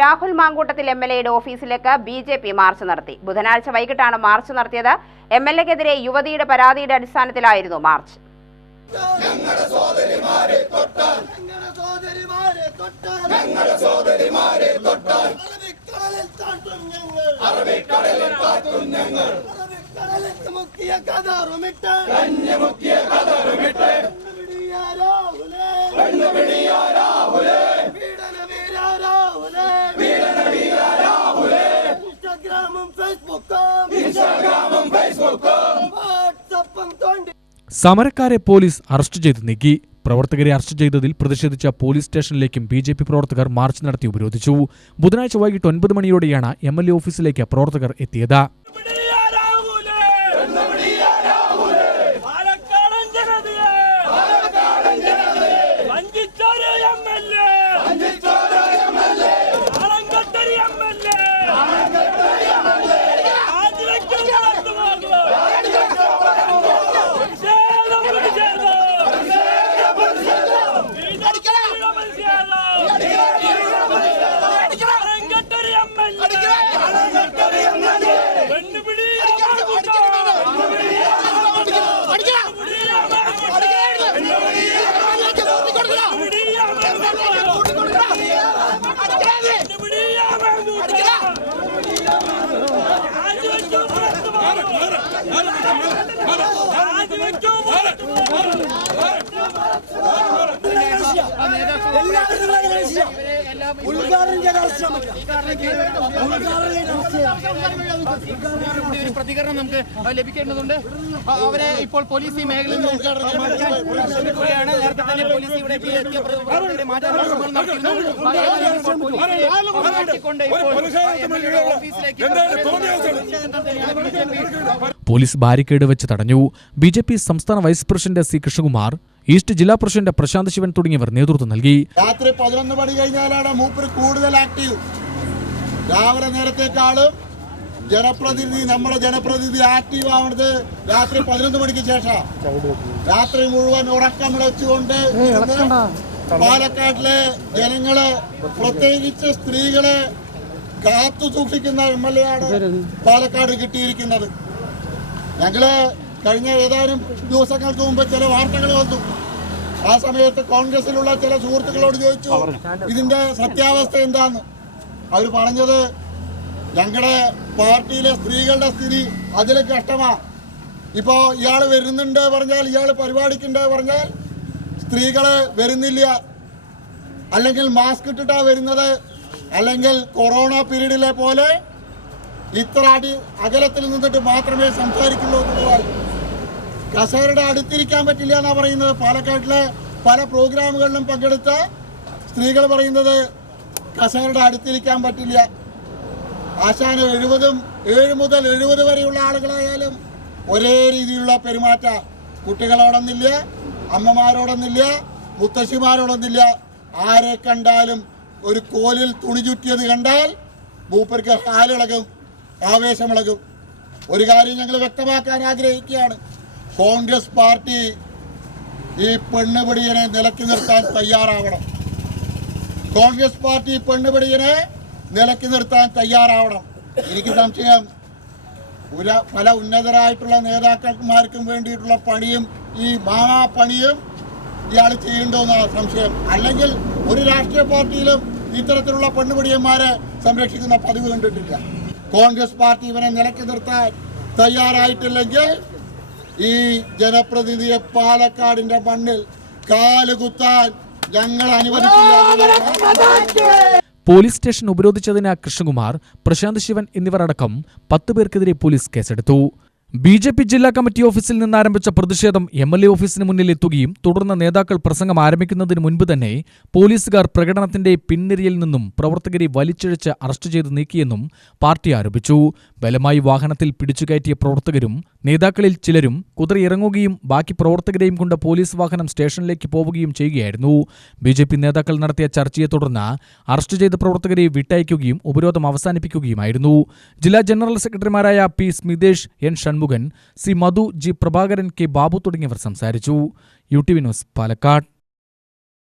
രാഹുൽ മാങ്കൂട്ടത്തിൽ എംഎൽഎയുടെ ഓഫീസിലേക്ക് BJP March നടത്തി. ബുധനാഴ്ച വൈകിട്ടാണ് മാർച്ച് നടത്തിയത്. എംഎൽഎക്കെതിരെ യുവതിയുടെ പരാതിയുടെ അടിസ്ഥാനത്തിലായിരുന്നു മാർച്ച്. സമരക്കാരെ പോലീസ് അറസ്റ്റ് ചെയ്ത് നീക്കി. പ്രവർത്തകരെ അറസ്റ്റ് ചെയ്തതിൽ പ്രതിഷേധിച്ച പോലീസ് സ്റ്റേഷനിലേക്കും ബിജെപി പ്രവർത്തകർ മാർച്ച് നടത്തി ഉപരോധിച്ചു. ബുധനാഴ്ച വൈകിട്ട് 9 മണിയോടെയാണ് എംഎൽഎ ഓഫീസിലേക്ക് പ്രവർത്തകർ എത്തിയത്. പ്രതികരണം നമുക്ക് ലഭിക്കേണ്ടതുണ്ട്. അവരെ ഇപ്പോൾ പോലീസ് ഈ മേഖലയിൽ നേരത്തെ തന്നെ പോലീസ് ഇവിടെ പോലീസ് ബാരിക്കേഡ് വെച്ച് തടഞ്ഞു. ബിജെപി സംസ്ഥാന vice president C Krishnakumar, East ജില്ലാ പ്രസിഡന്റ് പ്രശാന്ത് ശിവൻ തുടങ്ങിയവർ നേതൃത്വം നൽകി. രാത്രി 11 മണി കഴിഞ്ഞാലാണ് മൂപ്പര് കൂടുതൽ ആക്റ്റീവ്. രാവിലെ നേരത്തെക്കാളും നമ്മുടെ ജനപ്രതിനിധി ആക്റ്റീവ് ആവുന്നത് രാത്രി 11 മണിക്ക് ശേഷം. രാത്രി മുഴുവൻ ഉറക്കം വെച്ചുകൊണ്ട് പാലക്കാട്ടിലെ ജനങ്ങളെ, പ്രത്യേകിച്ച് സ്ത്രീകളെ കാത്തു സൂക്ഷിക്കുന്ന എംഎൽഎ ആണ് പാലക്കാട് കിട്ടിയിരിക്കുന്നത്. ഞങ്ങള് കഴിഞ്ഞ ഏതാനും ദിവസങ്ങൾക്ക് മുമ്പ് ചില വാർത്തകൾ വന്നു. ആ സമയത്ത് കോൺഗ്രസിലുള്ള ചില സുഹൃത്തുക്കളോട് ചോദിച്ചു ഇതിന്റെ സത്യാവസ്ഥ എന്താന്ന്. അവർ പറഞ്ഞത് ഞങ്ങളുടെ പാർട്ടിയിലെ സ്ത്രീകളുടെ സ്ഥിതി അതിലും കഷ്ടമാ. ഇപ്പോ ഇയാൾ വരുന്നുണ്ട് പറഞ്ഞാൽ, ഇയാൾ പരിപാടിക്കുണ്ട് പറഞ്ഞാൽ സ്ത്രീകള് വരുന്നില്ല, അല്ലെങ്കിൽ മാസ്ക് ഇട്ടിട്ടാ വരുന്നത്, അല്ലെങ്കിൽ കൊറോണ പീരീഡിലെ പോലെ ഇത്ര അകലത്തിൽ നിന്നിട്ട് മാത്രമേ സംസാരിക്കുള്ളൂ എന്നുള്ളതാണ്. കസേരയുടെ അടുത്തിരിക്കാൻ പറ്റില്ല എന്നാ പറയുന്നത്. പാലക്കാട്ടിലെ പല പ്രോഗ്രാമുകളിലും പങ്കെടുത്ത സ്ത്രീകൾ പറയുന്നത് കസേരയുടെ അടുത്തിരിക്കാൻ പറ്റില്ല. ആശാന് 7 മുതൽ 70 വരെയുള്ള ആളുകളായാലും ഒരേ രീതിയിലുള്ള പെരുമാറ്റ. കുട്ടികളോടൊന്നില്ല, അമ്മമാരോടൊന്നില്ല, മുത്തശ്ശിമാരോടൊന്നില്ല. ആരെ കണ്ടാലും ഒരു കോലിൽ തുണി ചുറ്റിയത് കണ്ടാൽ മൂപ്പർക്ക് ഹാലിളകും, ആവേശമിളകും. ഒരു കാര്യം ഞങ്ങൾ വ്യക്തമാക്കാൻ ആഗ്രഹിക്കുകയാണ്. കോൺഗ്രസ് പാർട്ടി ഈ പെണ്ണുപിടിയനെ നിലക്കി നിർത്താൻ തയ്യാറാവണം. കോൺഗ്രസ് പാർട്ടി പെണ്ണുപിടിയനെ നിലക്കി നിർത്താൻ തയ്യാറാവണം. എനിക്ക് സംശയം പല ഉന്നതരായിട്ടുള്ള നേതാക്കന്മാർക്കും വേണ്ടിയിട്ടുള്ള പണിയും ഈ പണിയും ഇയാൾ ചെയ്യണ്ടോന്നാണ് സംശയം. അല്ലെങ്കിൽ ഒരു രാഷ്ട്രീയ പാർട്ടിയിലും ഇത്തരത്തിലുള്ള പെണ്ണുപിടിയന്മാരെ സംരക്ഷിക്കുന്ന പതിവ് കണ്ടിട്ടില്ല. കോൺഗ്രസ് പാർട്ടി ഇവനെ നിലക്കി നിർത്താൻ തയ്യാറായിട്ടില്ലെങ്കിൽ ഈ ജനപ്രതിനിധിയെ പാലക്കാടിന്റെ മണ്ണിൽ കാലുകുത്താൻ ഞങ്ങൾ അനുവദിക്കില്ല. പോലീസ് സ്റ്റേഷൻ ഉപരോധിച്ചതിന് കൃഷ്ണകുമാർ, പ്രശാന്ത് ശിവൻ എന്നിവരടക്കം 10 പേർക്കെതിരെ പോലീസ് കേസെടുത്തു. ബിജെപി ജില്ലാ കമ്മിറ്റി ഓഫീസിൽ നിന്നാരംഭിച്ച പ്രതിഷേധം എംഎൽഎ ഓഫീസിന് മുന്നിൽ എത്തുകയും തുടർന്ന് നേതാക്കൾ പ്രസംഗം ആരംഭിക്കുന്നതിന് മുൻപ് തന്നെ പോലീസുകാർ പ്രകടനത്തിന്റെ പിൻനിരയിൽ നിന്നും പ്രവർത്തകരെ വലിച്ചിഴച്ച് അറസ്റ്റ് ചെയ്ത് നീക്കിയെന്നും പാർട്ടി ആരോപിച്ചു. ബലമായി വാഹനത്തിൽ പിടിച്ചുകയറ്റിയ പ്രവർത്തകരും നേതാക്കളിൽ ചിലരും കുതിരയിറങ്ങുകയും ബാക്കി പ്രവർത്തകരെയും കൊണ്ട് പോലീസ് വാഹനം സ്റ്റേഷനിലേക്ക് പോവുകയും ചെയ്യുകയായിരുന്നു. ബിജെപി നേതാക്കൾ നടത്തിയ ചർച്ചയെ തുടർന്ന് അറസ്റ്റ് ചെയ്ത പ്രവർത്തകരെ വിട്ടയക്കുകയും ഉപരോധം അവസാനിപ്പിക്കുകയുമായിരുന്നു. ജില്ലാ ജനറൽ സെക്രട്ടറിമാരായ P Smithesh, N Shanmukhan, C Madhu, G Prabhakaran, K Babu തുടങ്ങിയവർ സംസാരിച്ചു. UTV news, Palakkad.